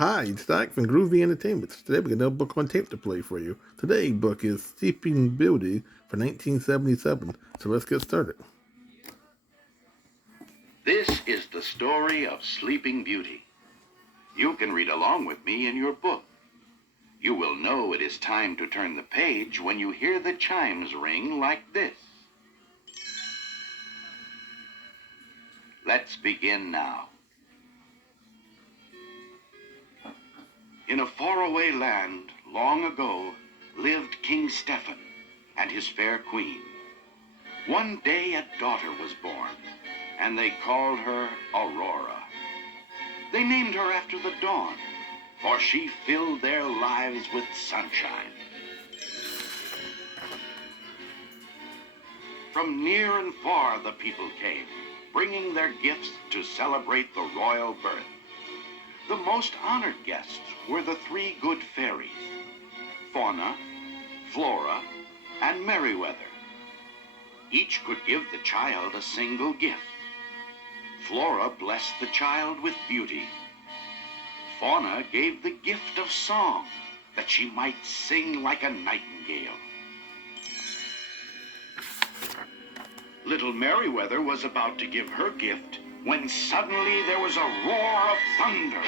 Hi, it's Doc from Groovy Entertainment. Today we got another book on tape to play for you. Today's book is Sleeping Beauty for 1977. So let's get started. This is the story of Sleeping Beauty. You can read along with me in your book. You will know it is time to turn the page when you hear the chimes ring like this. Let's begin now. In a faraway land, long ago, lived King Stephen and his fair queen. One day a daughter was born, and they called her Aurora. They named her after the dawn, for she filled their lives with sunshine. From near and far the people came, bringing their gifts to celebrate the royal birth. The most honored guests were the three good fairies, Fauna, Flora, and Merryweather. Each could give the child a single gift. Flora blessed the child with beauty. Fauna gave the gift of song, that she might sing like a nightingale. Little Merryweather was about to give her gift when suddenly there was a roar of thunder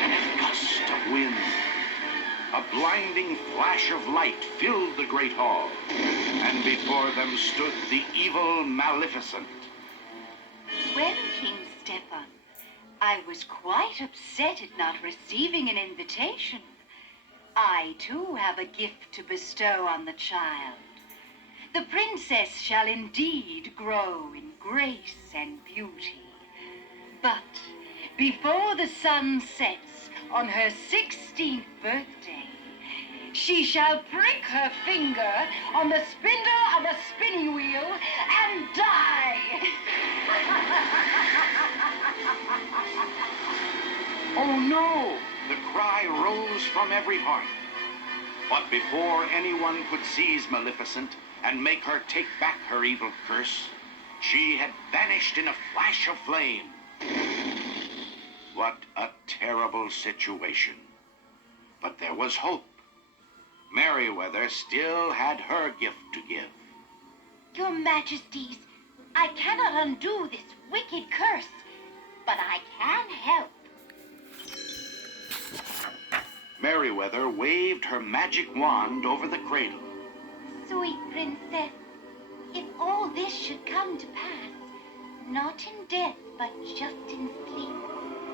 and a gust of wind. A blinding flash of light filled the great hall, and before them stood the evil Maleficent. Well, King Stephen, I was quite upset at not receiving an invitation. I, too, have a gift to bestow on the child. The princess shall indeed grow in grace and beauty. But before the sun sets on her 16th birthday, she shall prick her finger on the spindle of a spinning wheel and die. Oh no! The cry rose from every heart. But before anyone could seize Maleficent and make her take back her evil curse, she had vanished in a flash of flame. What a terrible situation. But there was hope. Merryweather still had her gift to give. Your Majesties, I cannot undo this wicked curse, but I can help. Merryweather waved her magic wand over the cradle. Sweet princess, if all this should come to pass, not in death, but just in sleep,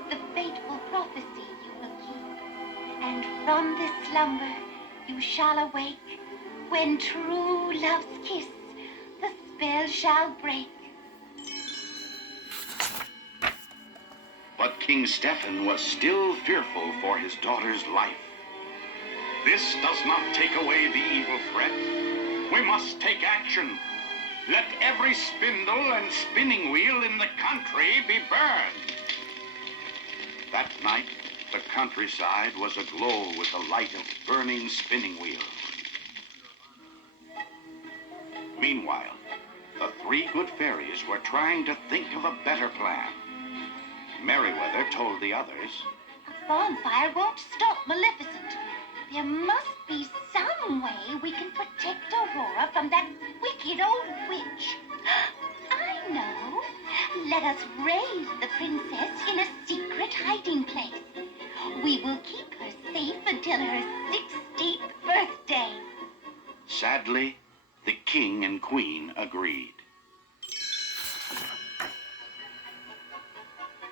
the fateful prophecy you will keep. And from this slumber you shall awake, when true love's kiss the spell shall break. But King Stephen was still fearful for his daughter's life. This does not take away the evil threat. We must take action. Let every spindle and spinning wheel in the country be burned. That night, the countryside was aglow with the light of burning spinning wheels. Meanwhile, the three good fairies were trying to think of a better plan. Merryweather told the others, A bonfire won't stop Maleficent. There must be some way we can protect Aurora from that wicked old witch. I know. Let us raise the princess in a secret hiding place. We will keep her safe until her 16th birthday. Sadly, the king and queen agreed.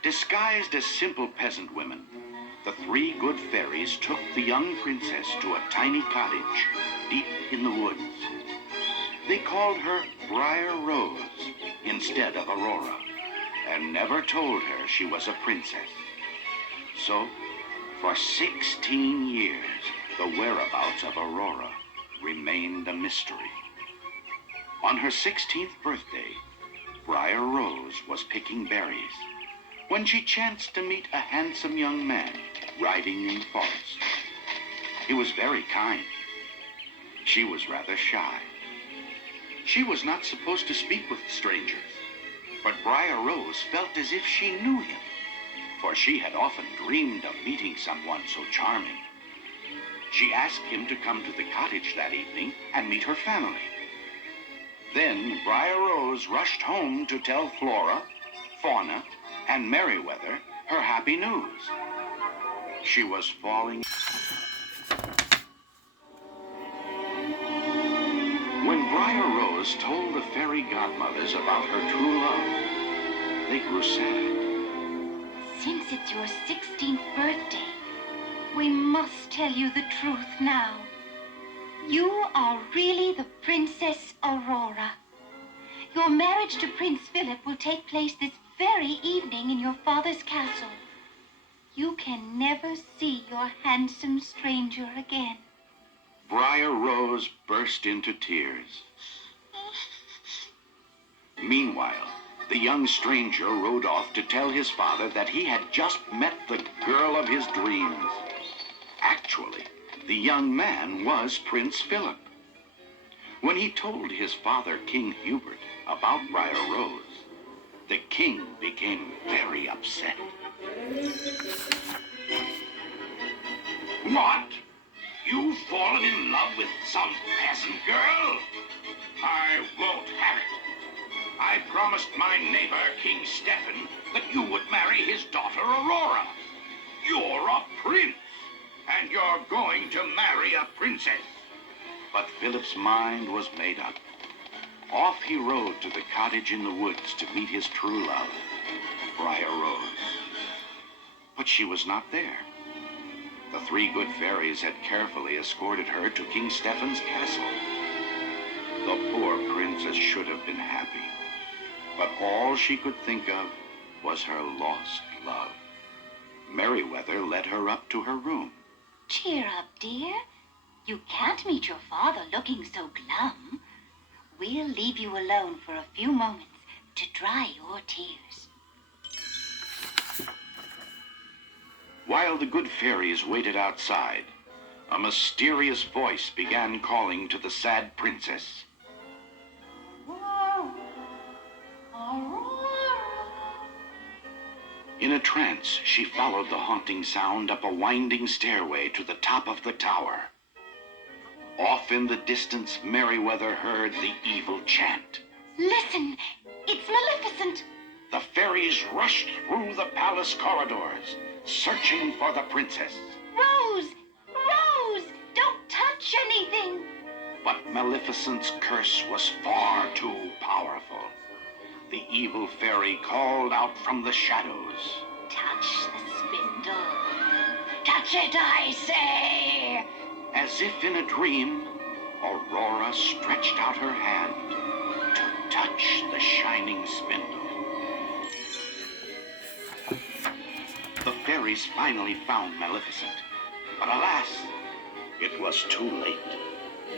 Disguised as simple peasant women, the three good fairies took the young princess to a tiny cottage deep in the woods. They called her Briar Rose instead of Aurora, and never told her she was a princess. So, for 16 years, the whereabouts of Aurora remained a mystery. On her 16th birthday, Briar Rose was picking berries when she chanced to meet a handsome young man riding in the forest. He was very kind. She was rather shy. She was not supposed to speak with strangers, but Briar Rose felt as if she knew him, for she had often dreamed of meeting someone so charming. She asked him to come to the cottage that evening and meet her family. Then Briar Rose rushed home to tell Flora, Fauna, and Merryweather her happy news. She was falling. When Briar Rose told the fairy godmothers about her true love, they grew sad. Since it's your 16th birthday, we must tell you the truth now. You are really the Princess Aurora. Your marriage to Prince Philip will take place this very evening in your father's castle. You can never see your handsome stranger again. Briar Rose burst into tears. Meanwhile, the young stranger rode off to tell his father that he had just met the girl of his dreams. Actually, the young man was Prince Philip. When he told his father, King Hubert, about Briar Rose, the king became very upset. What? You've fallen in love with some peasant girl? I won't have it. I promised my neighbor, King Stephen, that you would marry his daughter, Aurora. You're a prince, and you're going to marry a princess. But Philip's mind was made up. Off he rode to the cottage in the woods to meet his true love, Briar Rose. But she was not there. The three good fairies had carefully escorted her to King Stephen's castle. The poor princess should have been happy, but all she could think of was her lost love. Merryweather led her up to her room. Cheer up, dear. You can't meet your father looking so glum. We'll leave you alone for a few moments to dry your tears. While the good fairies waited outside, a mysterious voice began calling to the sad princess. Aurora, Aurora. In a trance, she followed the haunting sound up a winding stairway to the top of the tower. Off in the distance, Merryweather heard the evil chant. Listen, it's Maleficent. The fairies rushed through the palace corridors, searching for the princess. Rose! Rose! Don't touch anything! But Maleficent's curse was far too powerful. The evil fairy called out from the shadows. Touch the spindle. Touch it, I say! As if in a dream, Aurora stretched out her hand to touch the shining spindle. The fairies finally found Maleficent, but alas, it was too late.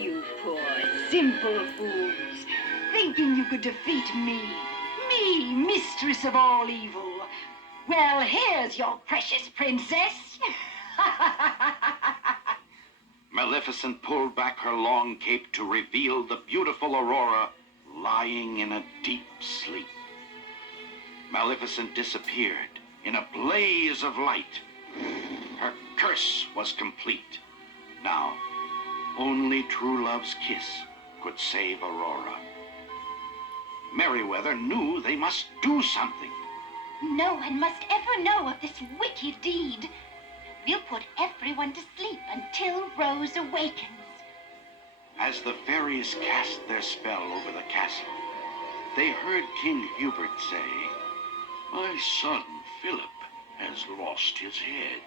You poor, simple fools, thinking you could defeat me, mistress of all evil. Well, here's your precious princess. Maleficent pulled back her long cape to reveal the beautiful Aurora lying in a deep sleep. Maleficent disappeared in a blaze of light. Her curse was complete. Now, only true love's kiss could save Aurora. Merryweather knew they must do something. No one must ever know of this wicked deed. We'll put everyone to sleep until Rose awakens. As the fairies cast their spell over the castle, they heard King Hubert say, "My son Philip has lost his head.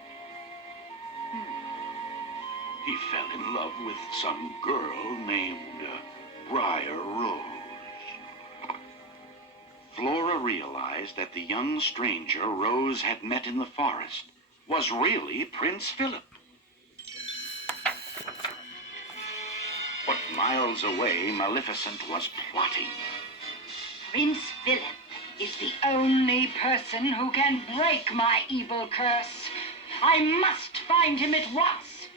He fell in love with some girl named Briar Rose." Flora realized that the young stranger Rose had met in the forest was really Prince Philip. But miles away, Maleficent was plotting. Prince Philip is the only person who can break my evil curse. I must find him at once.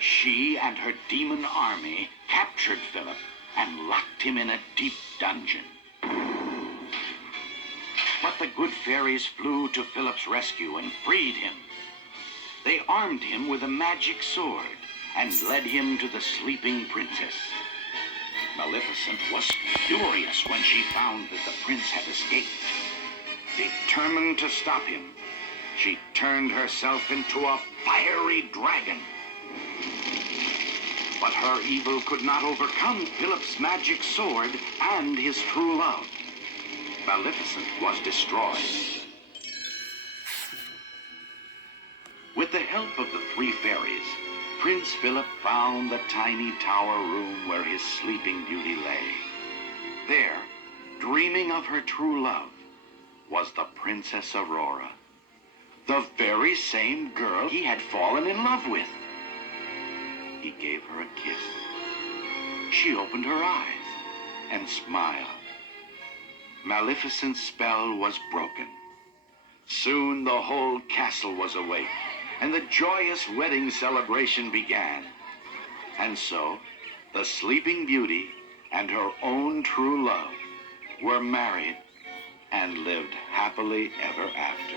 She and her demon army captured Philip and locked him in a deep dungeon. But the good fairies flew to Philip's rescue and freed him. They armed him with a magic sword and led him to the sleeping princess. Maleficent was furious when she found that the prince had escaped. Determined to stop him, she turned herself into a fiery dragon. But her evil could not overcome Philip's magic sword and his true love. Maleficent was destroyed. With the help of the three fairies, Prince Philip found the tiny tower room where his sleeping beauty lay. There, dreaming of her true love, was the Princess Aurora, the very same girl he had fallen in love with. He gave her a kiss. She opened her eyes and smiled. Maleficent's spell was broken. Soon the whole castle was awake, and the joyous wedding celebration began. And so, the Sleeping Beauty and her own true love were married and lived happily ever after.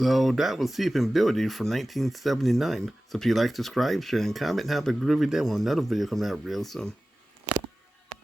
So that was Sleeping Beauty from 1979. So if you like, subscribe, share, and comment, have a groovy day on another video coming out real soon.